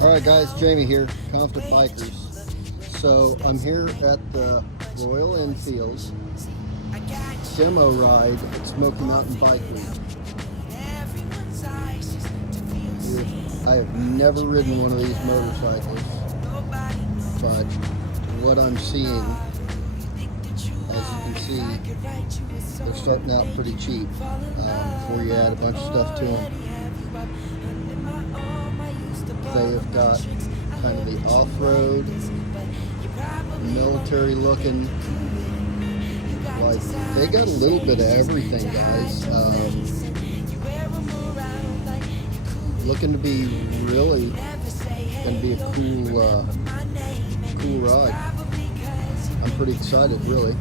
Alright guys, Jamie here, Confident Bikers. So I'm here at the Royal Enfield demo ride at Smoky Mountain Bike Week. I have never ridden one of these motorcycles, but what I'm seeing, as you can see, they're starting out pretty cheap before you add a bunch of stuff to them. They have got kind of the off-road, military looking, like they got a little bit of everything, guys. Looking to be really going to be a cool ride. I'm pretty excited, really.